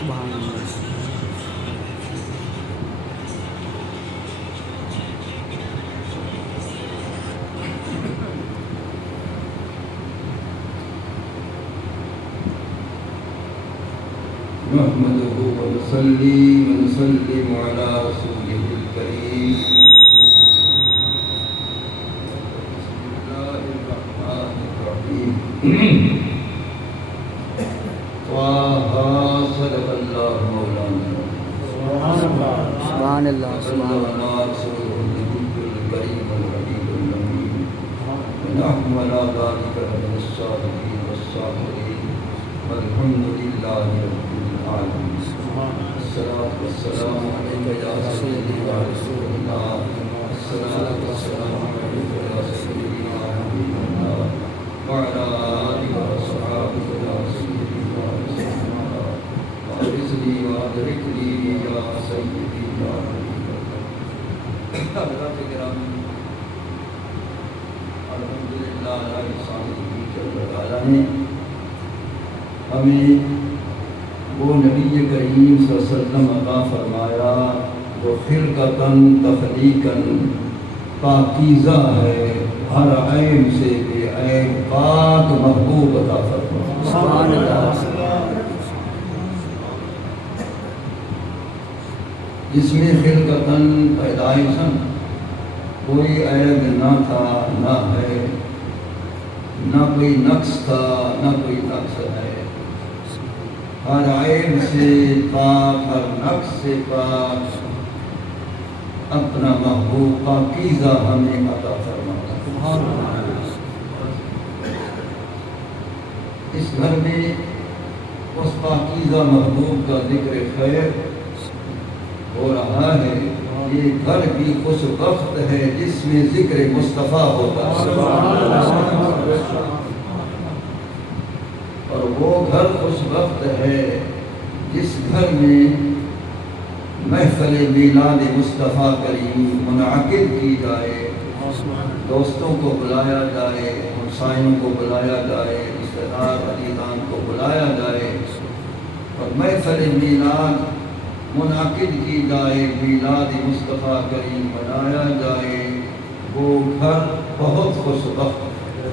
سبحان اللہ نحمده ونصلي ونسلم على رسوله الكريم. بسم الله الرحمن الرحيم. طه صدق الله مولانا سبحان اللہ سبحان اللہ وبلغنا رسوله النبي الكريم الحبيب الأمين ونحن على ذلك من الصادقين والصابرين والحمد لله رب العالمين. الصلاة والسلام عليك يا سيدي يا رسول الله. الصلاة والسلام عليك يا سيدي يا حبيب الله وعلى آلك وصحابك يا سيدي يا رسول الله. وأعزني وأدركني يا سيدي يا حبيب الله. حضرات کرام، الحمدللہ اللہ سامعین جل وعلا نے ہمیں وہ نبی کریم صلی اللہ علیہ وسلم عطا فرمایا جو خلقتاً تخلیقاً پاکیزہ ہے، ہر عیب سے بے عیب پاک محبوب عطا فرمایا. سبحان اللہ جس میں خلقتاً پیدائشاً کوئی عیب نہ تھا نہ ہے، نہ کوئی نقص تھا نہ کوئی نقص ہے، ہر عیب سے پاک، ہر نقص سے پاک اپنا محبوب پاکیزہ ہمیں عطا فرمایا. اس گھر میں اس پاکیزہ محبوب کا ذکر خیر ہو رہا ہے. یہ گھر بھی خوش بخت ہے جس میں ذکر مصطفیٰ ہوتا ہے، اور وہ گھر خوش بخت ہے جس گھر میں محفل میلاد مصطفیٰ کریم منعقد کی جائے، دوستوں کو بلایا جائے، ہمسایوں کو بلایا جائے، رشتہ دار عزیزان کو بلایا جائے اور محفل میلاد منعقد کی جائے، میلاد مصطفیٰ کریم منایا جائے. وہ گھر بہت خوش بخت ہے.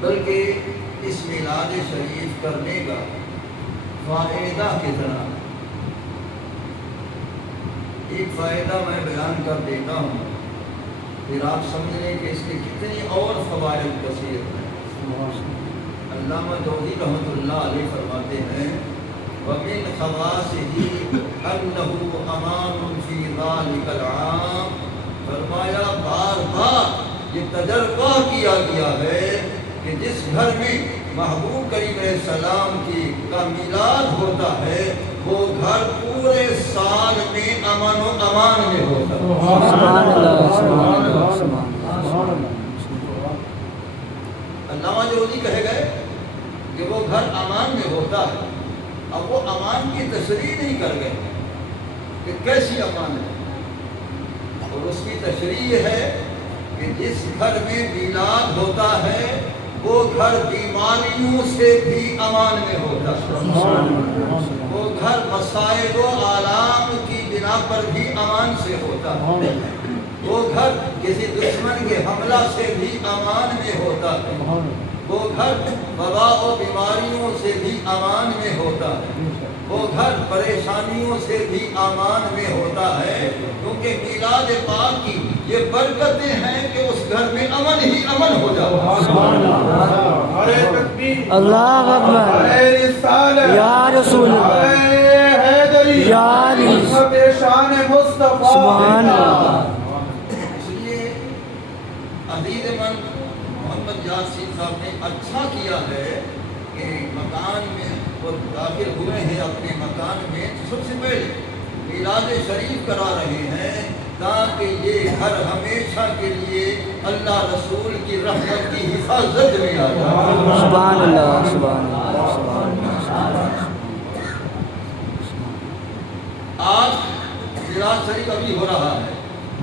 بلکہ اس میلاد شریف کرنے کا فائدہ کتنا، ایک فائدہ میں بیان کر دیتا ہوں، پھر آپ سمجھ لیں کہ اس کے کتنی اور فوائد کثیر ہیں. علامہ جوزی رحمۃ اللہ علیہ فرماتے ہیں وَمِنْ خَوَاصِهِ أَنَّهُ أَمَانٌ فِي ذَلِكَ الْعَامِ. فرمایا بار بار یہ تجربہ کیا گیا ہے کہ جس گھر میں محبوب کریم علیہ السلام کا میلاد ہوتا ہے وہ گھر پورے سال میں امن و امان میں ہوتا ہے. سبحان اللہ سبحان اللہ سبحان اللہ. علامہ جوزی کہے گئے کہ وہ گھر امان میں ہوتا ہے. اب وہ امان کی تشریح نہیں کر گئے کہ کیسی امان ہے، اور اس کی تشریح ہے کہ جس گھر میں میلاد ہوتا ہے وہ گھر بیماریوں سے بھی امان میں ہوتا ہے، وہ گھر مسائل و آلام کی بنا پر بھی امان سے ہوتا ہے، وہ گھر کسی دشمن کے حملہ سے بھی امان میں ہوتا ہے، وہ گھر وبا و بیماریوں سے بھی امان میں ہوتا ہے، وہ گھر پریشانیوں سے بھی امان میں ہوتا ہے. کیونکہ میلاد پاک کی یہ برکتیں ہیں کہ اس گھر میں امن ہی امن ہو جاتا ہے. اللہ اکبر یا رسول اللہ یا علی سبحان اللہ. اس لیے عزیز من محمد یاسین صاحب نے اچھا کیا ہے کہ مکان میں وہ داخل ہوئے ہیں، اپنے مکان میں سب سے پہلے میلاد شریف کرا رہے ہیں تاکہ یہ گھر ہمیشہ کے لیے اللہ رسول کی رحمت کی حفاظت میں آ جائے. سبحان اللہ سبحان اللہ سبحان اللہ. آج میلاد شریف ابھی ہو رہا ہے،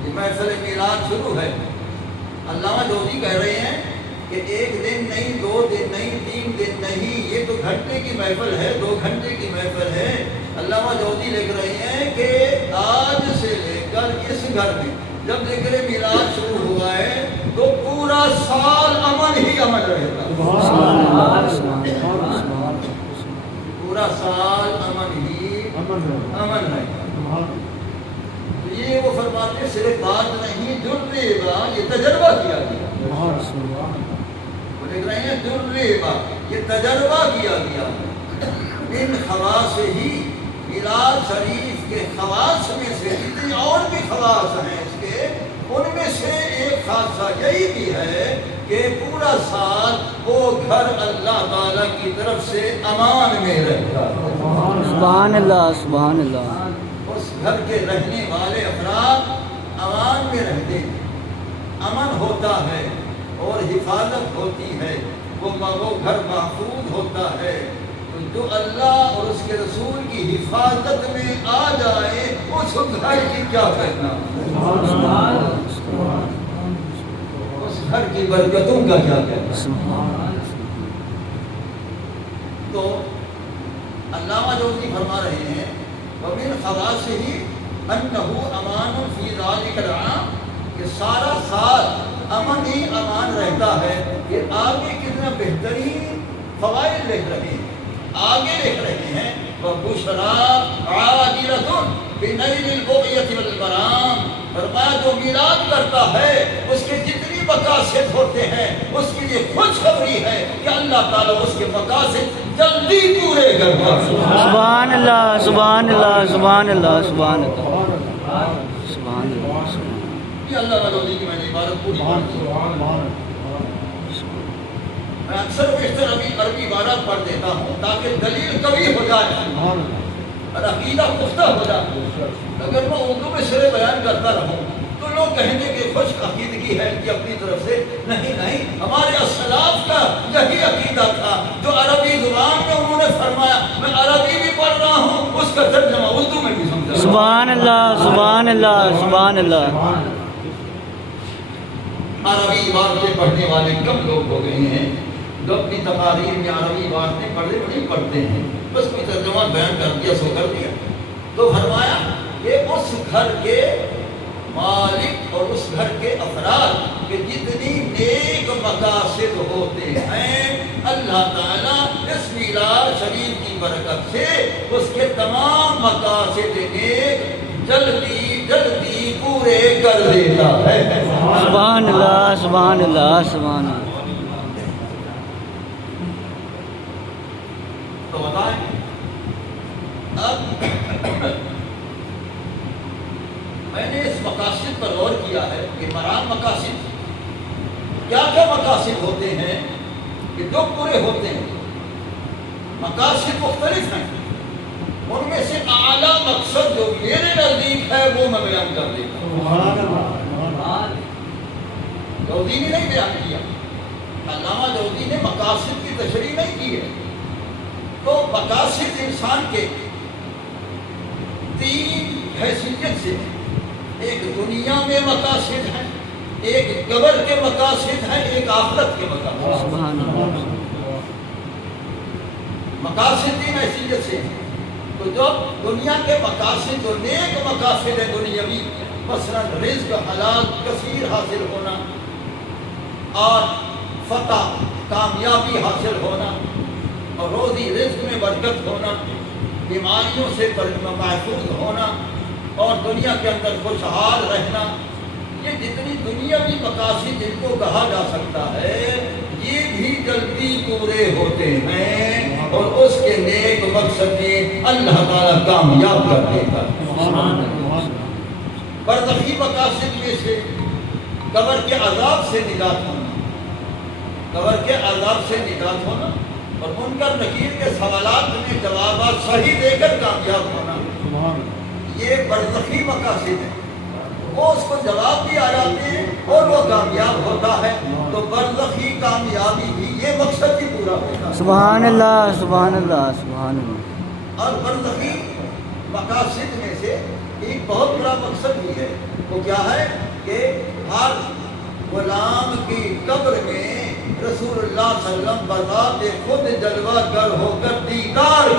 یہ محفل میلاد شروع ہے. علامہ جوزی کہہ رہے ہیں کہ ایک دن نہیں، 2 دن نہیں، 3 دن نہیں، یہ تو گھنٹے کی محفل ہے، 2 گھنٹے کی محفل ہے، علامہ جوزی لکھ رہے ہیں کہ آج سے لے کر اس گھر میں جب ذکر میلاد شروع ہوا ہے تو پورا سال امن ہی امن رہتا ہے، پورا سال امن ہی امن رہتا ہے۔ تو یہ وہ فرماتے ہیں صرف بات نہیں، جربہ، یہ تجربہ کیا گیا، وہ لکھ رہے ہیں جربہ، یہ تجربہ کیا گیا، ان خواص ہی میلاد شریف کے خواص میں سے جتنی اور بھی خواص ہیں اس کے، ان میں سے ایک خاصہ یہی بھی ہے کہ پورا سال وہ گھر اللہ تعالیٰ کی طرف سے امان میں رہتا ہے۔ سبحان اللہ، سبحان اللہ۔ اس گھر کے رہنے والے افراد امان میں رہتے ہیں، امن ہوتا ہے اور حفاظت ہوتی ہے، وہ گھر محفوظ ہوتا ہے۔ تو جو اللہ اور اس کے رسول کی حفاظت میں آ جائے اس گھر کی کیا کہنا، اس گھر کی برکتوں کا کیا کہنا۔ تو علامہ جوزی فرما رہے ہیں وَمِنْ خَوَاصِهِ أَنَّهُ أَمَانٌ فِي ذَلِكَ الْعَامِ، کہ سارا سال امن ہی امان رہتا ہے۔ یہ آگے کتنا بہترین فوائد لکھ رہے ہیں، آگے لکھ رہے ہیں وَبُشْرَىٰ عَاجِلَةٌ بِنَيْلِ الْبُغْيَةِ وَالْمَرَامِ، فرمایا جو میلاد کرتا ہے اس کے جتنی مقاصد ہوتے ہیں اس کے لیے خوشخبری ہے کہ اللہ تعالیٰ اس کے مقاصد جلدی پورے کرتا ہے۔ سبحان اللہ، سبحان اللہ، سبحان اللہ، سبحان اللہ، سبحان اللہ۔ یہ اللہ تعالیٰ کی میں نے عبارت پوری پڑھی، میں اکثر بیشتر عربی عبارت پڑھ دیتا ہوں تاکہ دلیل کبھی ہو جائے اور عقیدہ پختہ ہو جائے۔ اگر میں اردو میں شرح بیان کرتا رہوں تو لوگ کہیں گے کہ خوش عقیدگی ہے کہ اپنی طرف سے، نہیں، ہمارے اسلاف کا یہی عقیدہ تھا جو عربی زبان میں انہوں نے فرمایا۔ میں عربی بھی پڑھ رہا ہوں، اس کا ترجمہ اردو میں بھی سمجھا۔ سبحان اللہ، سبحان اللہ، سبحان اللہ۔ عربی عبارتیں پڑھنے والے کم لوگ ہو گئے ہیں جو اپنی تقاریر میں عربی عبارتیں پڑھتے نہیں پڑھتے ہیں، بس کوئی ترجمہ بیان کر دیا سو کر دیا۔ تو فرمایا کہ اس گھر کے مالک اور اس گھر کے افراد کے جتنی نیک مقاصد ہوتے ہیں، اللہ تعالیٰ اس میلاد شریف کی برکت سے اس کے تمام مقاصد نیک جلدی پورے کر دیتا ہے۔ سبحان اللہ، سبحان اللہ، سبحان اللہ۔ تو بتائیں اب میں نے اس مقاصد پر غور کیا ہے کہ مرام مقاصد کیا مقاصد ہوتے ہیں کہ جو پورے ہوتے ہیں۔ مقاصد مختلف ہیں، ان میں سے اعلیٰ مقصد جو میرے نزدیک ہے وہ میں بیان کر دیتا ہوں۔ جوزی نے نہیں بیان کیا، علامہ جوزی نے مقاصد کی تشریح نہیں کی ہے۔ تو مقاصد انسان کے 3 حیثیت سے، ایک دنیا میں مقاصد ہیں، ایک قبر کے مقاصد ہیں، ایک آخرت کے مقاصد۔ سبحان اللہ۔ مقاصد 3 حیثیت سے ہیں۔ تو جو دنیا کے مقاصد جو نیک مقاصد ہیں دنیاوی، مثلا رزق حلال کثیر حاصل ہونا اور فتح کامیابی حاصل ہونا اور روزی رزق میں برکت ہونا، بیماریوں سے محفوظ ہونا اور دنیا کے اندر خوشحال رہنا، یہ جتنی دنیاوی مقاصد جن کو کہا جا سکتا ہے یہ بھی جلدی پورے ہوتے ہیں اور اس کے نیک مقصد میں اللہ تعالیٰ کامیاب کر دیتا ہے۔ برزخی مقاصد میں سے قبر کے عذاب سے نجات ہونا، قبر کے عذاب سے نجات ہونا اور منکر نکیر کے سوالات میں جوابات صحیح دے کر کامیاب ہونا، یہ برزخی مقاصد ہے۔ وہ اس کو جواب بھی آ جاتے ہیں اور وہ کامیاب ہوتا ہے، تو برزخی کامیابی بھی یہ مقصد بھی پورا ہوتا ہے۔ سبحان اللہ، سبحان اللہ، سبحان اللہ۔ اور برزخی مقاصد میں سے ایک بہت بڑا مقصد بھی ہے، وہ کیا ہے کہ ہر غلام کی قبر میں رسول اللہ صلی اللہ علیہ وسلم بذات خود جلوہ گر ہو کر دیدہ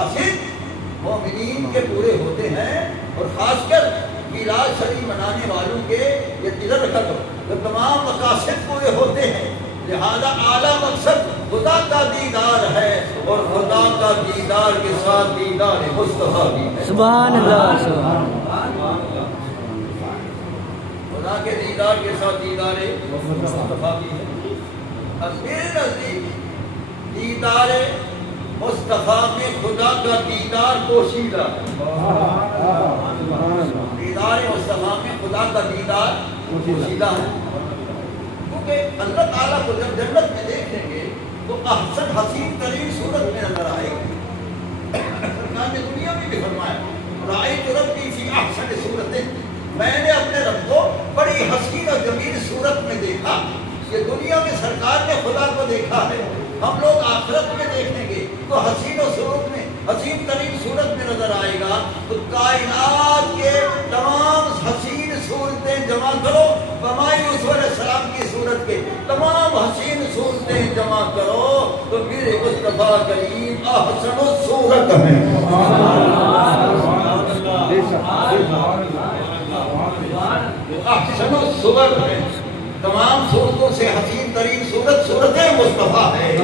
مقاصد مومنین کے پورے ہوتے ہیں، اور خاص کر میلاد شریف منانے والوں کے یہ دل رکھا کرو کہ تمام مقاصد پورے ہوتے ہیں، لہذا اعلیٰ مقصد خدا کا دیدار ہے، اور خدا کا دیدار کے ساتھ دیدار مصطفیٰ بھی ہے۔ سبحان اللہ سبحان اللہ خدا کے دیدار کے ساتھ دیدار مصطفیٰ بھی ہے۔ اب میرے نزدیک دیدار مصطفیٰ میں خدا کا دیدار پوشیدہ ہے۔ دیدار مصطفیٰ میں خدا کا دیدار پوشیدہ ہے، کیونکہ اللہ تعالیٰ کو جب جنت میں دیکھیں گے تو احسن حسین ترین صورت میں نظر آئے گی۔ سرکار نے دنیا میں بھی فرمایا رأیت ربی فی احسن صورت، میں نے اپنے رب کو بڑی حسین اور جمیل صورت میں دیکھا۔ یہ دنیا میں سرکار نے خدا کو دیکھا ہے، ہم لوگ آخرت میں دیکھیں گے تو حسین و صورت میں حسین ترین صورت میں نظر آئے گا۔ تو کائنات کے تمام حسین صورتیں جمع کرو، بمائی یوسف علیہ السلام کی صورت کے تمام حسین صورتیں جمع کرو تو میرے مصطفیٰ کریم احسن الصورت ہے۔ احسن الصورت ہے، تمام صورتوں سے حسین ترین صورت صورت مصطفیٰ ہے۔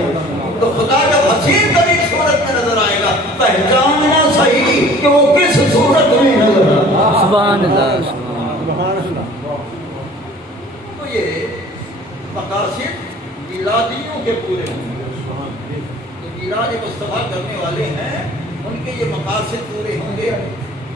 تو خدا جب حسین ترین صورت میں نظر آئے گا پہچاننا صحیح کہ وہ کس صورت میں نظر آئے گا۔ سبحان اللہ سبحان اللہ۔ تو یہ مقاصد میلادیوں کے پورے ہیں، جو میلاد مصطفیٰ کرنے والے ہیں ان کے یہ مقاصد پورے ہوں گے۔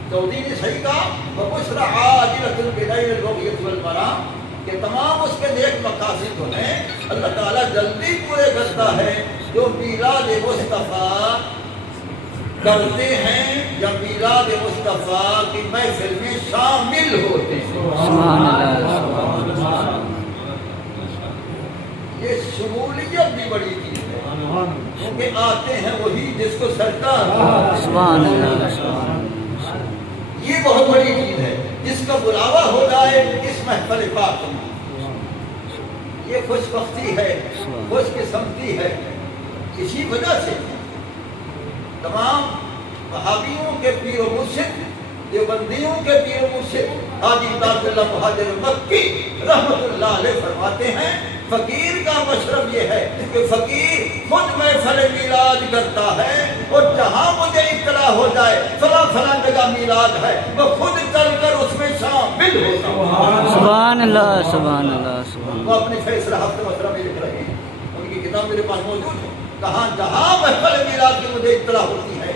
سعودی نے صحیح کہا وَبُشْرَ عَاجِلَةٌ بِنَيْلِ الرُّؤْيَةِ وَالْمَرَامِ، کہ تمام اس کے نیک مقاصد جو ہیں اللہ تعالیٰ جلدی پورے کرتا ہے جو میلاد مصطفیٰ کرتے ہیں یا میلاد مصطفیٰ کی محفل میں شامل ہوتے ہیں۔ سبحان اللہ سبحان اللہ۔ یہ شمولیت بھی بڑی چیز ہے، کیونکہ آتے ہیں وہی جس کو سرکار، سبحان اللہ سبحان اللہ۔ یہ بہت بڑی چیز ہے جس کا بلاوا ہو جائے اس محفل پاک میں، یہ خوش بختی ہے، خوش قسمتی ہے۔ اسی وجہ سے تمام وہابیوں کے پیر و مرشد، دیوبندیوں کے پیر و مرشد حاجی عطاء اللہ مہاجر مکی رحمت اللہ علیہ فرماتے ہیں فقیر کا مشرب یہ ہے کہ فقیر خود محفل میلاد کرتا ہے، اور جہاں مجھے اطلاع ہو جائے فلاں فلاں جگہ میلاد ہے میں خود چل کر اس میں شامل ہوتا ہوں۔ سبحان اللہ سبحان اللہ سبحان وہ اپنی فیصلہ ہفتہ مسئلہ میں لکھ رہے ہیں، ان کی کتاب میرے پاس موجود ہے۔ کہاں جہاں محفل میلاد کی مجھے اطلاع ہوتی ہے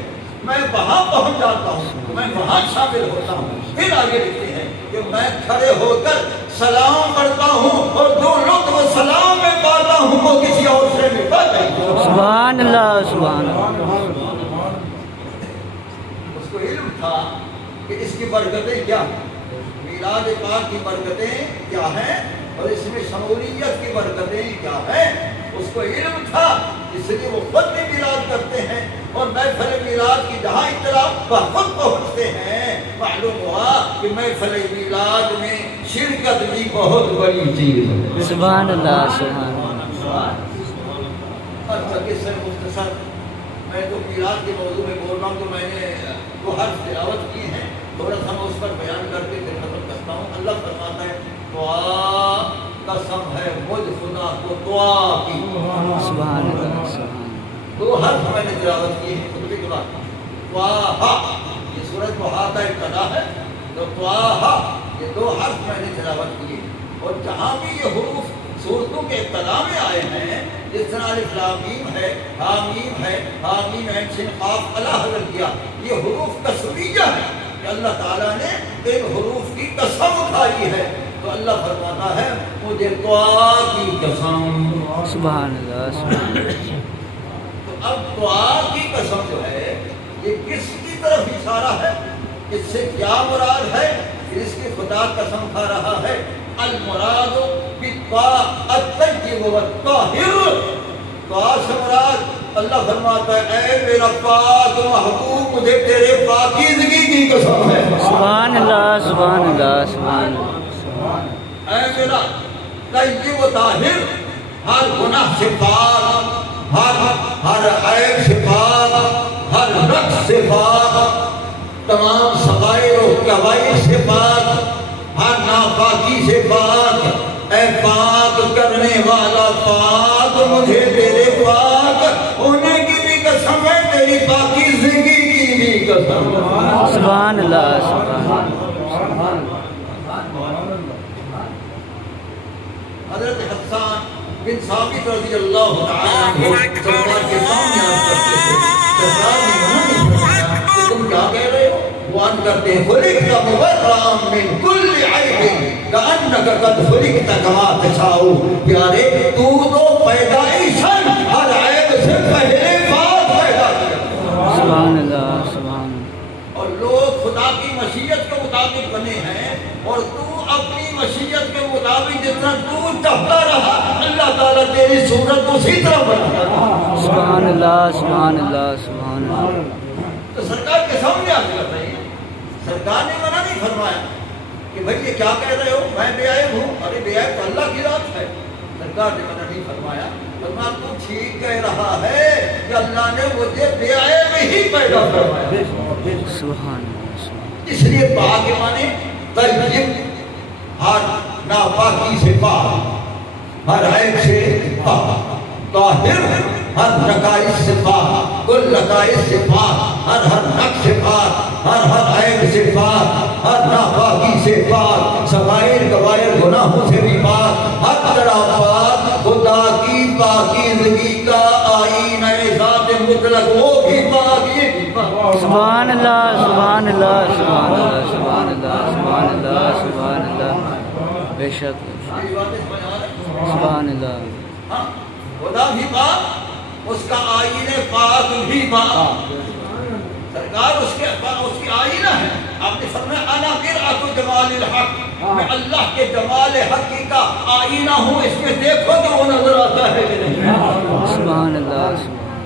میں وہاں پہنچ جاتا ہوں، میں وہاں شامل ہوتا ہوں۔ پھر آگے لکھتے ہیں کہ میں کھڑے ہو کر سلام پڑھتا ہوں، اور جو لطف سلام میں پاتا ہوں وہ کسی اور سے نہیں پاتا۔ سبحان اللہ سبحان اللہ۔ اس کو علم تھا کہ اس کی برکتیں کیا ہیں، میلاد پاک کی برکتیں کیا ہیں، اور اس میں شمولیت کی برکتیں کیا ہیں، اس کو علم تھا، اس لیے وہ خود بھی میلاد کرتے ہیں، اور محفل میلاد کی جہاں اطلاع وہ خود پہنچتے ہیں۔ معلوم ہوا کہ محفل میلاد میں شرکت بھی بہت بڑی چیز ہے۔ سبحان اللہ سبحان اللہ۔ اور سکے سے مختصر میں تو میلاد کے موضوع میں بول رہا ہوں تو میں نے وہ حرف تلاوت کی ہیں، تھوڑا سا میں اس پر بیان کر کے پھر ختم کرتا ہوں۔ اللہ فرماتا ہے دعا قسم ہے مجھ خدا کو دعا کی۔ سبحان اللہ سبحان دو حرف میں نے تلاوت کی ہے خطبے کے بعد، طٰہٰ، یہ سورۃ طٰہٰ کا ابتدا ہے، تو طٰہٰ یہ دو حرف میں نے تلاوت کیے، اور جہاں بھی یہ حروف صورتوں کے ابتدا میں آئے ہیں جس طرح الف لام میم ہے، حامیم ہے، حامیم عین سین قاف اللہ حضر کیا، یہ حروف قسمیہ ہے کہ اللہ تعالیٰ نے ان حروف کی قسم اٹھائی ہے، تو اللہ فرماتا ہے مجھے دعا کی قسم۔ سبحان اللہ سبحان اللہ۔ تو اب دعا کی قسم جو ہے یہ کس کی طرف اشارہ ہے، اس سے کیا مراد ہے، اس کی خدا قسم کھا رہا ہے۔ المراد بالطاء الطیب والطاہر، دعا سے مراد اللہ فرماتا ہے اے میرا پاک محبوب مجھے تیرے پاکیزگی کی قسم ہے۔ سبحان اللہ سبحان اللہ سبحان اللہ۔ اے میرا طیب و طاہر، ہر گناہ سے پاک، ہر عیب سے پاک، ہر رقص سے پاک، تمام صغائر و کبائر سے پاک، ہر ناپاکی سے پاک، اے پاک کرنے والا پاک، مجھے تیرے پاک ہونے کی بھی قسم ہے، تیری پاکیزگی کی بھی قسم ہے۔ سبحان اللہ سبحان اللہ۔ حضرت حسان بن ثابت رضی اللہ تعالیٰ عنہ سرکار کے سامنے عرض کرتے تھے، سرکار نے منع نہیں فرمایا کہ تم کیا کہہ رہے ہو؟ وہ عرض کرتے ہیں خلقت مبرأ من کل عیب کأنک قد خلقت کما تشاء۔ پیارے تو پیدائشاً ہر عیب سے پہلے پاک پیدا کیا۔ سبحان اللہ سبحان اللہ۔ اور لوگ خدا کی مشیت کے مطابق بنے ہیں، اور تو اپنی مشیت کے مطابق جتنا تو چاہتا رہا، اللہ تعالیٰ تیری صورت اسی طرح بناتا رہا۔ سبحان اللہ سبحان اللہ سبحان اللہ۔ تو سرکار کے سامنے آ کر رہے ہیں، سرکار نے منع نہیں فرمایا کہ بھائی یہ کیا کہہ رہے ہو، میں بے عیب ہوں۔ ارے بے عیب تو اللہ کی ذات ہے۔ سرکار نے منع نہیں فرمایا، فرمایا تو ٹھیک کہہ رہا ہے کہ اللہ نے مجھے بے عیب ہی پیدا فرمایا۔ سبحان اللہ۔ اس لیے پاک کے معنی طیب، ہر ناپاکی سے پاک، ہر عیب سے پاک، طاہر، ہر نقائص سے پاک، کل نقائص سے پاک، ہر نقص سے پاک، ہر عیب سے پاک، ہر ناپاکی سے پاک، صغائر کبائر گناہوں سے بھی پاک، ہر طرح پاک، خدا کی پاکیزگی کا آئینہ ذات مطلق وہ بھی پاک، یہ بھی پاک۔ سبحان اللہ سبحان اللہ سبحان اللہ سبحان اللہ سبحان اللہ سبحان اللہ۔ بے شک سبحان اللہ۔ ہاں، خدا بھی پاک، اس کا آئینہ پاک بھی پاک۔ سرکار اس کی آئینہ ہے۔ آپ نے فرمایا انا مرآۃ جمال الحق، میں اللہ کے جمال حقی کا آئینہ ہوں، اس میں دیکھو تو وہ نظر آتا ہے کہ نہیں۔ سبحان اللہ۔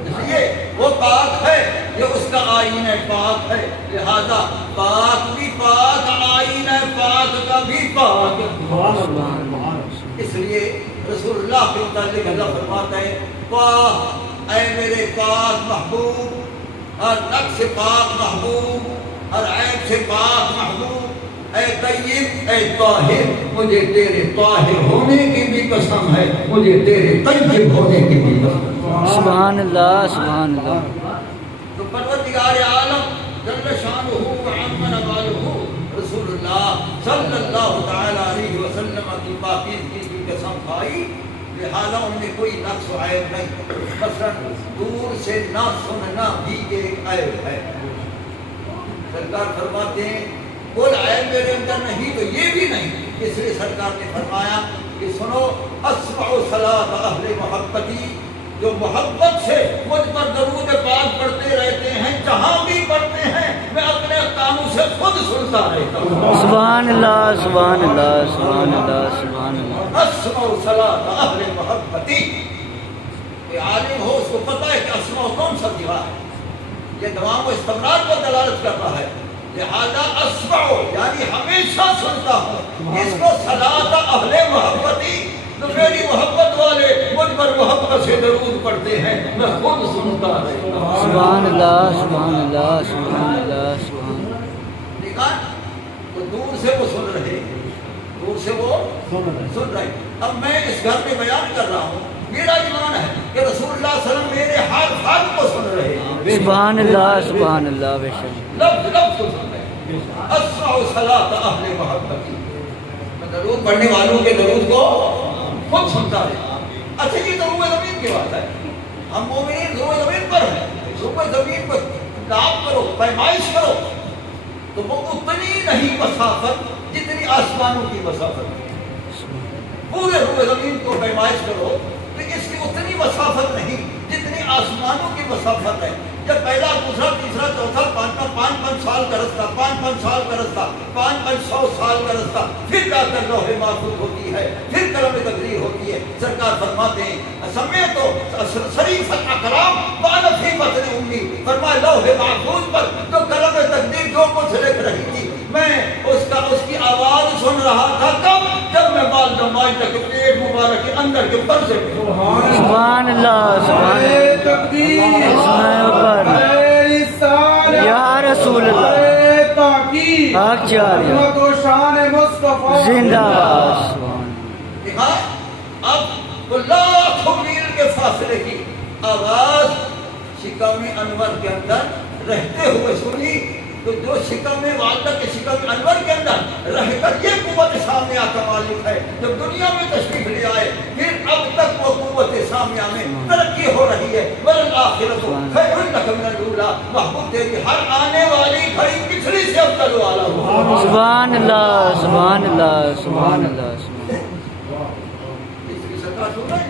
اس لیے وہ پاک ہے، یہ اس کا آئینہ پاک ہے، لہذا پاک بھی پاک، آئینہ پاک کا بھی پاک۔ سبحان اللہ۔ اس لیے رسول اللہ کے متعلق اللہ فرماتا ہے پاک، اے میرے پاک محبوب، ہر نقص سے پاک محبوب، ہر عیب سے پاک محبوب، اے طیب، اے طاہر، مجھے تیرے طاہر ہونے کی بھی قسم ہے، مجھے تیرے طیب ہونے کی بھی قسم ہے۔ سبحان اللہ سبحان اللہ۔ تو پروردگار عالم جل شانہ و عظم نوالہ رسول اللہ صلی اللہ تعالی علیہ وسلم کی پاکیزگی کی قسم کھائی، لہذا ان میں کوئی نقص و عیب نہیں۔ مثلا دور سے نہ سننا بھی ایک عیب ہے۔ سرکار فرماتے ہیں کوئی عیب میرے اندر نہیں تو یہ بھی نہیں، اس لیے سرکار نے فرمایا کہ سنو اسمع صلاۃ اہل محبتی، جو محبت سے مجھ پر درود پاک پڑھتے رہتے ہیں، جہاں بھی پڑھتے ہیں میں اپنے کانوں سے خود سنتا رہتا ہوں۔ سبحان اللہ سبحان اللہ سبحان اللہ سبحان اللہ۔ اسمع صلاۃ اہل محبتی، کوئی عالم ہو اس کو پتہ ہے کہ اسمع کون سا دعا ہے، یہ دوام و استمرار پر دلالت کر رہا ہے، لہذا اسمع یعنی ہمیشہ سنتا ہوں، اس کو صلاۃ اہل محبتی، تو میری محبت والے مجھ پر محبت سے درود پڑھتے ہیں، میں خود سنتا رہتا ہوں۔ سبحان اللہ سبحان اللہ سبحان اللہ سبحان اللہ۔ دیکھا تو دور سے وہ سن رہے ہیں، دور سے وہ سن رہے ہیں۔ اب میں اس گھر میں بیان کر رہا ہوں، میرا ایمان ہے کہ رسول اللہ صلی اللہ علیہ وسلم میرے ہر حرف کو سن رہے ہیں، سبحان اللہ سبحان اللہ۔ بے شک لفظ لفظ کو سن رہے ہیں۔ اسمع صلاۃ اہل محبتی، میں درود پڑھنے والوں کے درود کو خود سنتا رہتا۔ اچھا یہ تو روح زمین کی بات ہے، ہم مومنین روح زمین پر ہیں، روح زمین پر ناپ کرو، پیمائش کرو تو وہ اتنی نہیں مسافت جتنی آسمانوں کی مسافت ہے۔ پورے روح زمین کو پیمائش کرو تو اس کی اتنی مسافت نہیں جتنی آسمانوں کی مسافت ہے۔ جب پہلا دوسرا تیسرا چوتھا پانچ سال کا رستہ، پانچ سال کا رستہ، 500 سال کا رستہ، پھر جا کر لوح محفوظ ہوتی ہے، پھر قلم تقدیر ہوتی ہے۔ سرکار فرماتے ہیں سمیت تو شریف الاقلام وانا فی بطن امی، فرمایا لوح محفوظ پر جو قلم تقدیر جو کچھ لکھ رہی تھی میں اس کی آواز سن رہا تھا، کب؟ جب میں والدہ ماجدہ کے پیٹ مبارک کے اندر کے پردے میں۔ سبحان اللہ سبحان اللہ۔ تقدیر سنائے اوپر۔ رسول اللہ نعرہ تحقیق حق جاری عظمت و شان مصطفیٰ زندہ باد سبحان دیکھا اب وہ لاکھوں میل کے فاصلے کی آواز شکم انور کے اندر رہتے ہوئے سنی تو جو شکم والدہ کے شکم انور کے اندر رہ کر یہ قوت سامعہ کا مالک ہے، جب دنیا میں تشریف لے آئے پھر اب تک وہ قوت سامعہ میں ترقی ہو رہی ہے۔ والآخرۃ خیر لک من الاولیٰ، محبوب تیری ہر آنے والی گھڑی پچھلی سے افضل و اعلیٰ ہو۔ سبحان اللہ سبحان اللہ سبحان اللہ سبحان تیسری سطح سن رہے ہیں؟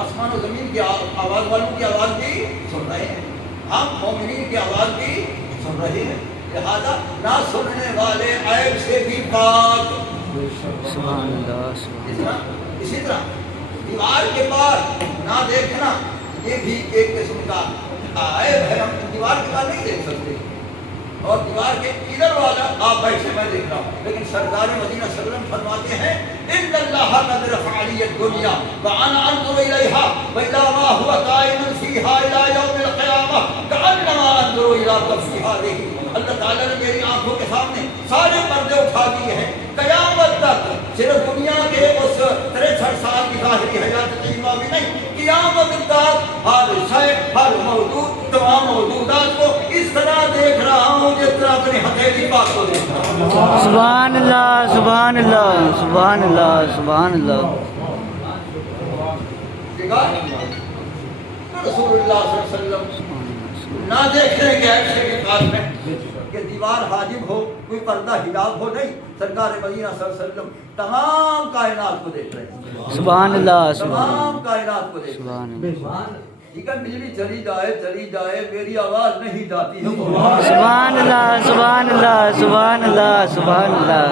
آسمان و زمین کی آواز والوں کی آواز بھی سن رہے ہیں، ہم مومنین کی آواز بھی سن رہے ہیں، لہذا نہ سننے والے عیب سے بھی پاک۔ سبحان اللہ اسی طرح دیوار کے پار نہ دیکھنا یہ بھی ایک قسم کا عیب ہے، ہم دیوار کے پار نہیں دیکھ سکتے، اور دیوار کے ادھر والا آپ بیٹھے میں دیکھ رہا ہوں، لیکن سرکار مدینہ صلی اللہ علیہ وسلم فرماتے ہیں ان اللہ قد رفع علی الدنیا وانا انظر الیہا واذا ما هو قائم فیہا الی یوم القیامہ کانما انظر الی کفی ہذہ۔ اللہ تعالیٰ نے میری آنکھوں کے سامنے سارے پردے اٹھا دیے ہیں، قیامت تک صرف دنیا کے اس 63 سال کی ظاہری حیات طیبہ بھی نہیں، قیامت تک ہر شے ہر موجود تمام موجودات کو اس طرح دیکھ رہا ہوں جس طرح اپنے ہتھیلی پاک کو دیکھ رہا ہوں۔ سبحان اللہ سبحان اللہ سبحان اللہ سبحان اللہ دیکھا رسول اللہ صلی اللہ علیہ وسلم نہ دیکھنے کے ایسے کے بعد میں کہ دیوار حاجب ہو، کوئی پردہ حجاب ہو، نہیں، سرکار مدینہ صلی اللہ علیہ وسلم تمام کائنات کو دیکھ رہے ہیں، سبحان اللہ تمام کائنات کو دیکھ رہے ہیں۔ سبحان اللہ ٹھیک ہے، بجلی چلی جائے میری آواز نہیں جاتی ہے۔ سبحان اللہ سبحان اللہ سبحان اللہ سبحان اللہ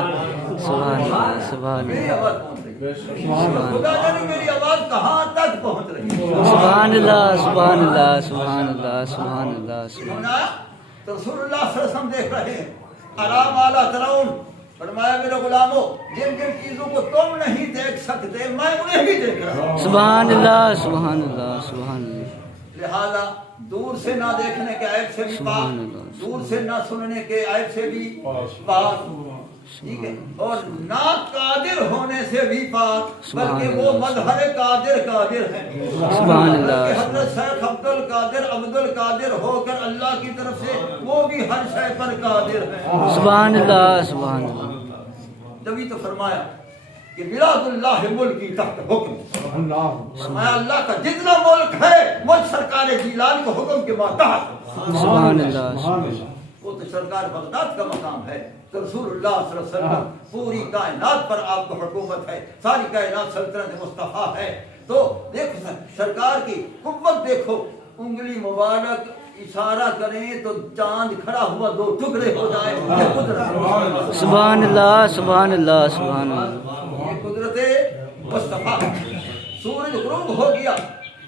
سبحان اللہ سبحان میری اللہ آواز پہنچ رہی ہے، خدا جانے میری آواز کہاں تک پہنچ رہی ہے۔ سبحان اللہ سبحان اللہ سبحان اللہ سبحان اللہ سمجھ آیا؟ تو رسول اللہ صلی اللہ علیہ وسلم دیکھ رہے ہیں، ارام اعلیٰ ترون، فرمایا میرے غلاموں جن جن چیزوں کو تم نہیں دیکھ سکتے میں انہیں بھی دیکھ رہا ہوں۔ سبحان اللہ سبحان اللہ سبحان اللہ لہذا دور سے نہ دیکھنے کے عیب سے بھی پاک، دور سے نہ سننے کے عیب سے بھی پاک، ٹھیک ہے، اور نہ قادر ہونے سے بھی پاک، بلکہ وہ مظہر قادر ہیں۔ سبحان اللہ حضرت شیخ عبد القادر ہو کر اللہ کی طرف سے وہ بھی ہر شے پر قادر ہیں۔ سبحان اللہ سبحان اللہ تبھی تو فرمایا کہ بلاد اللہ ملکی تحت حکم، فرمایا اللہ کا جتنا ملک ہے ملک سرکار جیلان کو حکم کے ماتحت۔ سبحان اللہ وہ تو سرکار بغداد کا مقام ہے، تو رسول اللہ صلی اللہ علیہ وسلم پوری کائنات پر آپ کو حکومت ہے، ساری کائنات سلطنت مصطفیٰ ہے۔ تو دیکھو سرکار کی قوت دیکھو، انگلی مبارک اشارہ کریں تو چاند کھڑا ہوا دو ٹکڑے ہو جائے، یہ قدرت۔ سبحان اللہ سبحان اللہ سبحان اللہ یہ قدرت مصطفیٰ۔ سورج غروب ہو گیا،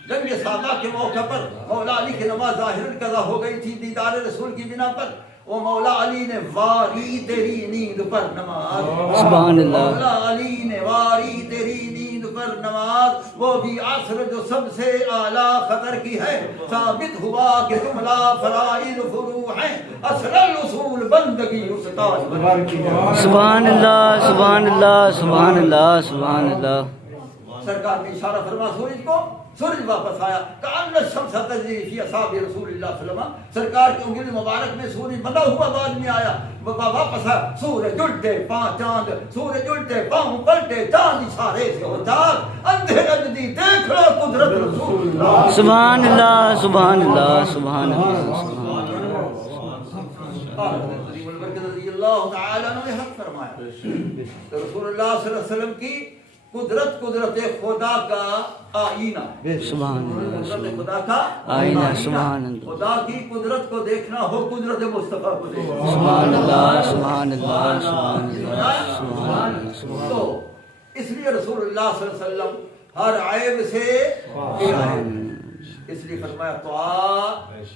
جنگ صحابہ کے موقع پر مولا علی کی نماز ظاہر قضا ہو گئی تھی دیدار رسول کی بنا پر، وہ مولا علی نے واری تیری نیند پر نماز، سبحان اللہ مولا علی نے واری تیری نیند پر نماز، وہ بھی عصر جو سب سے اعلیٰ خطر کی ہے، ثابت ہوا کہ جملہ فرائض فروع ہیں، اصل الاصول بندگی استاد بندگی۔ سبحان اللہ سبحان اللہ سبحان اللہ سبحان اللہ سرکار نے اشارہ فرما سورج کو، سورج واپس آیا، کأن الشمس تجری فی اصحاب رسول اللہ صلی اللہ علیہ وسلم، سرکار کی انگلی مبارک میں سورج بندہ ہوا بعد میں آیا، واپس آیا، سورج الٹے پاں چاند، سورج الٹے پاؤں پلٹے چاند اشارے سے ہو جاگ، اندھے نجدی دیکھ لو قدرت رسول اللہ۔ سبحان اللہ سبحان اللہ سبحان اللہ سبحان رضی اللہ تعالیٰ عنہ نے حق فرمایا، رسول اللہ صلی اللہ علیہ وسلم کی قدرت خدا کا آئینہ ہے، سبحان اللہ قدرت خدا کا آئینہ، سبحان اللہ۔ خدا کی قدرت کو دیکھنا ہو قدرت مصطفیٰ کو دیکھنا۔ سبحان اللہ سبحان اللہ سبحان اللہ سبحان اللہ تو اس لیے رسول اللہ صلی اللہ علیہ وسلم ہر عیب سے، اس لیے فرمایا تو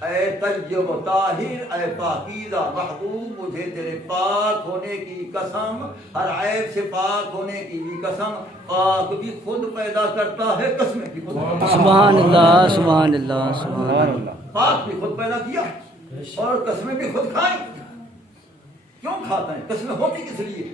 اے طیب و طاہر، اے پاکیزہ محبوب، مجھے تیرے پاک ہونے کی قسم، ہر عیب سے پاک ہونے کی بھی قسم، پاک بھی خود پیدا کرتا ہے قسمیں بھی خود، سبحان اللہ سبحان اللہ سبحان اللہ پاک بھی خود پیدا کیا، اور قسمیں بھی خود کھائیں. کیوں کھاتا ہے؟ قسمیں ہوتی کس لیے؟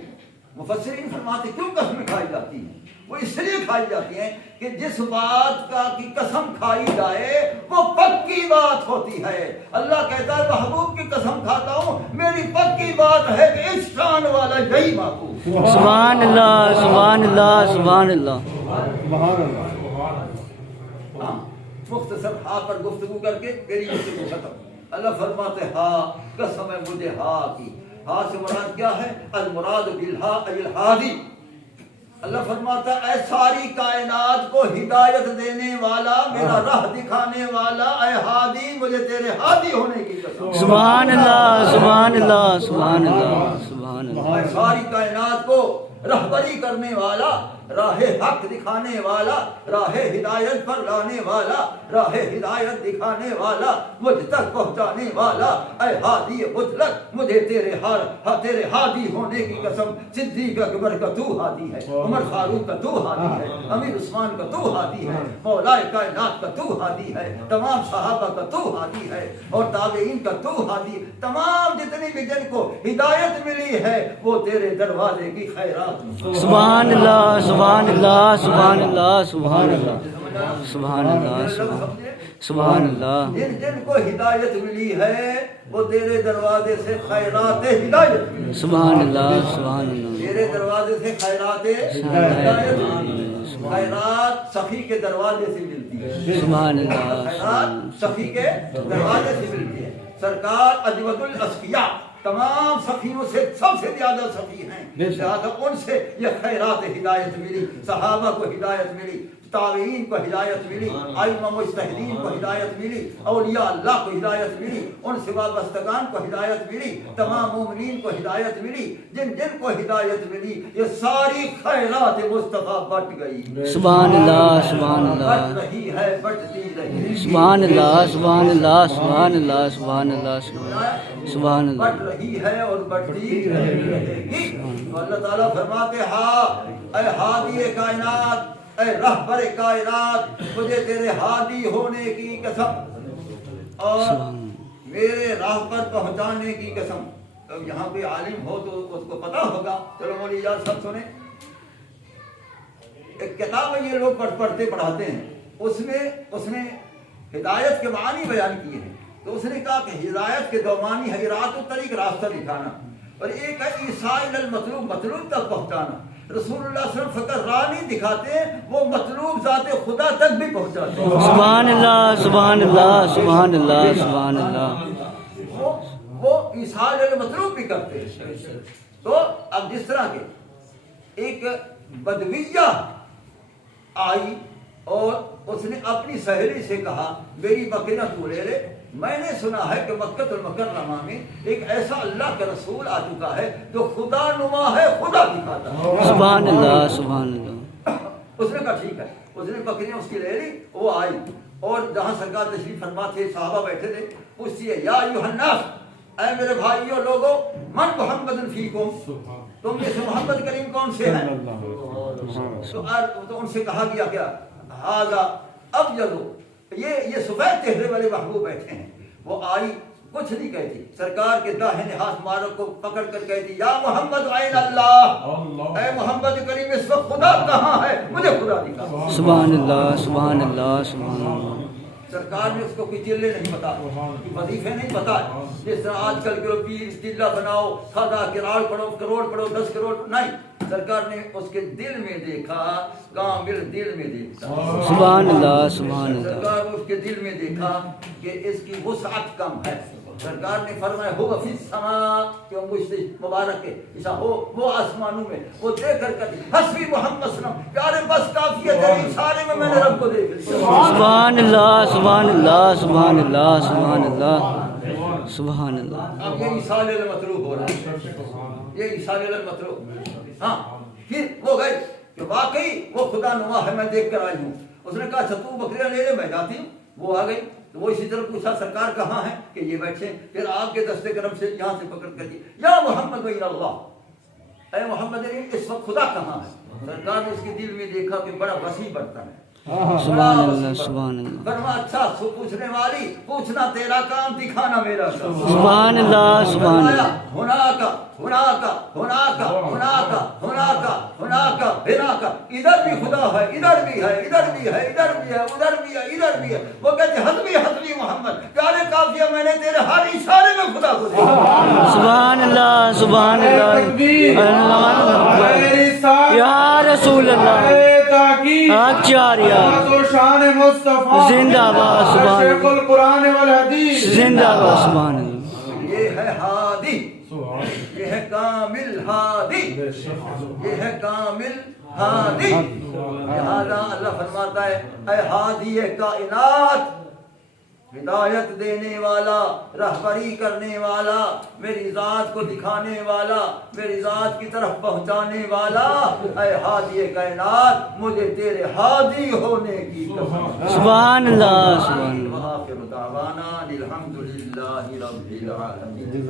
مفسرین فرماتے کیوں قسمیں کھائی جاتی ہیں؟ وہ اس لیے کھائی جاتی ہیں کہ جس بات کا کی قسم کھائی جائے وہ پکی بات ہوتی ہے. اللہ کہتا ہے محبوب کی قسم کھاتا ہوں میری پکی بات ہے کہ اس شان والا یہی محبوب. سبحان اللہ سبحان اللہ سبحان اللہ. ہاں مختصر ہاں پر گفتگو کر کے میری گفتگو ختم. اللہ فرماتے ہاں قسم ہے مجھے ہاں کی. ہاں سے مراد کیا ہے؟ المراد بالہا ای الہادی. اللہ فرماتا اے ساری کائنات کو ہدایت دینے والا میرا راہ دکھانے والا اے ہادی مجھے تیرے ہادی ہونے کی قسم. سبحان اللہ سبحان اللہ سبحان اللہ سبحان اللہ. اے ساری کائنات کو رہبری کرنے والا راہ حق دکھانے والا راہ ہدایت پر لانے والا راہ ہدایت دکھانے والا مجھ تک پہنچانے والا اے ہادی مطلق مجھے تیرے ہادی ہونے کی قسم. صدیق اکبر کا تو ہادی ہے, عمر فاروق کا تو ہادی ہے, امیر عثمان کا تو ہادی ہے, مولا کائنات کا تو ہادی ہے, تمام صحابہ کا تو ہادی ہے اور تابعین کا تو ہادی. تمام جتنی بھی جن کو ہدایت ملی ہے وہ تیرے دروازے کی خیرات. سبحان اللہ سبحان اللہ سبحان اللہ سبحان اللہ سبحان اللہ سبحان اللہ. جن جن کو ہدایت ملی ہے وہ تیرے دروازے سے خیرات ہدایت ملی. سبحان اللہ سبحان اللہ. تیرے دروازے سے خیرات ہدایت ملی. خیرات سخی کے دروازے سے ملتی ہے. سبحان اللہ. خیرات سخی کے دروازے سے ملتی ہے. سرکار اجود الاسفیاء تمام سخیوں سے سب سے زیادہ سخی ہیں, لہذا ان سے یہ خیرات ہدایت ملی. صحابہ کو ہدایت ملی, تابعین کو ہدایت ملی, ائمہ مجتہدین کو ہدایت ملی, اولیاء اللہ کو ہدایت ملی, ان سے وابستگان کو ہدایت ملی, تمام مومنین کو ہدایت ملی. جن جن کو ہدایت ملی یہ ساری خیرات مصطفیٰ بٹ گئی. سبحان اللہ سبحان اللہ. بٹ رہی ہے بٹتی رہی. سبحان اللہ سبحان اللہ سبحان اللہ سبحان اللہ سبحان اللہ. بٹ رہی ہے اور بٹتی رہے گی. تو اللہ تعالیٰ فرماتے ہاں اے ہادی کائنات اے رہبر کائنات مجھے تیرے ہادی ہونے کی قسم اور میرے راہ پر پہنچانے کی قسم. اب یہاں کوئی عالم ہو تو اس کو پتا ہوگا. چلو مولوی یار سب سنیں. ایک کتاب ہے یہ لوگ پڑھتے پڑھاتے ہیں, اس نے ہدایت کے معنی بیان کیے ہیں. تو اس نے کہا کہ ہدایت کے دو معنی ہے ارادۃ الطریق راستہ دکھانا, اور ایک ہے ایصال المطلوب مطلوب تک پہنچانا. رسول اللہ صلی اللہ علیہ وسلم فقط راہ نہیں دکھاتے ہیں, وہ مطلوب ذات خدا تک بھی پہنچاتے ہیں. سبحان اللہ سبحان اللہ سبحان اللہ سبحان اللہ. وہ ایصال المطلوب بھی کرتے ہیں. تو اب جس طرح کے ایک بدویہ آئی اور اس نے اپنی سہیلی سے کہا میری بکریاں تو لے لے, میں نے سنا ہے کہ مکہ المکرمہ میں ایک ایسا اللہ کا رسول آ چکا ہے جو خدا نما ہے, خدا دکھاتا ہے. سبحان اللہ سبحان اللہ. اس نے کہا ٹھیک ہے. اس نے بکریاں اس کی لے لی, وہ آئی اور جہاں سرکار تشریف فرما تھے صحابہ بیٹھے تھے, پوچھتی ہے یا ایھا الناس, اے میرے بھائیوں لوگو, من محمد فیکم, تم میں سے محمد کریم کون سے ہیں؟ تو ان سے کہا گیا کیا ھذا ابیض, یہ سفید چہرے والے محبوب بیٹھے ہیں. وہ آئی کچھ نہیں کہتی, سرکار کے داہنے ہاتھ مبارک کو پکڑ کر کہتی یا محمد عین اللہ, اے محمد کریم اس وقت خدا کہاں ہے, مجھے خدا دکھا. سبحان اللہ سبحان اللہ سبحان اللہ. سرکار نے اس کو کوئی چلے نہیں بتا, وظیفے نہیں بتا, جس طرح آج کل کے پیر چلہ بناؤ, سادہ کروڑ پڑھو 10 کروڑ نہیں. سرکار نے اس کے دل میں دیکھا, کامل دل میں دیکھا. سبحان اللہ سبحان اللہ. سرکار نے اس کے دل میں دیکھا کہ اس کی وسعت کم ہے. سرکار نے فرمایا ہو فی السماء, کہ مجھ مبارک ہے ایسا ہو وہ آسمانوں میں. وہ دیکھ کر کہتی حسبی محمد صلی اللہ علیہ وسلم, پیارے بس کافی ہے تیری اشارے میں نے رب کو دیکھ لیا. سبحان اللہ سبحان اللہ سبحان اللہ سبحان اللہ سبحان اللہ. اب یہ ایصال المطلوب ہو رہا ہے, یہ ایصال المطلوب. ہاں پھر وہ گئی کہ واقعی وہ خدا نما ہے, میں دیکھ کر آئی ہوں. اس نے کہا اچھا تو بکریاں لے لے, میں جاتی ہوں. وہ آ گئی تو وہ اسی طرح پوچھا سرکار کہاں ہے, کہ یہ بیٹھے. پھر آپ کے دستے کرم سے یہاں سے پکڑ کر دی یا محمد وین اللہ, اے محمد اس وقت خدا کہاں ہے. سرکار نے اس کے دل میں دیکھا کہ بڑا وسیع برتن ہے, سبحان اللہ سبحان اللہ فرما اچھا پوچھنے والی پوچھنا تیرا کام دکھانا میرا کام سبحان اللہ سبحان اللہ ادھر بھی خدا ہے ادھر بھی ہے ادھر بھی ہے ادھر بھی ہے ادھر بھی ہے ادھر بھی ہے وہ کہتے حسبی حسبی محمد پیارے قافیہ میں نے تیرے ہر اشارے میں خدا کو دیکھا سبحان اللہ سبحان اللہ یا رسول اللہ آچاریہ شان مصطفیٰ زندہ باد سبحان شیخ اللہ القرآن والحدیث زندہ باد سبحان اللہ یہ ہے ہادی یہ ہے کامل ہادی یہ ہے کامل ہادی لہذا اللہ فرماتا ہے اے ہادی کائنات ہدایت دینے والا رہبری کرنے والا میری ذات کو دکھانے والا میری ذات کی طرف پہنچانے والا اے ہادی کائنات مجھے تیرے ہادی ہونے کی سبحان اللہ سبحان اللہ وآخر دعوانا الحمدللہ رب العالمین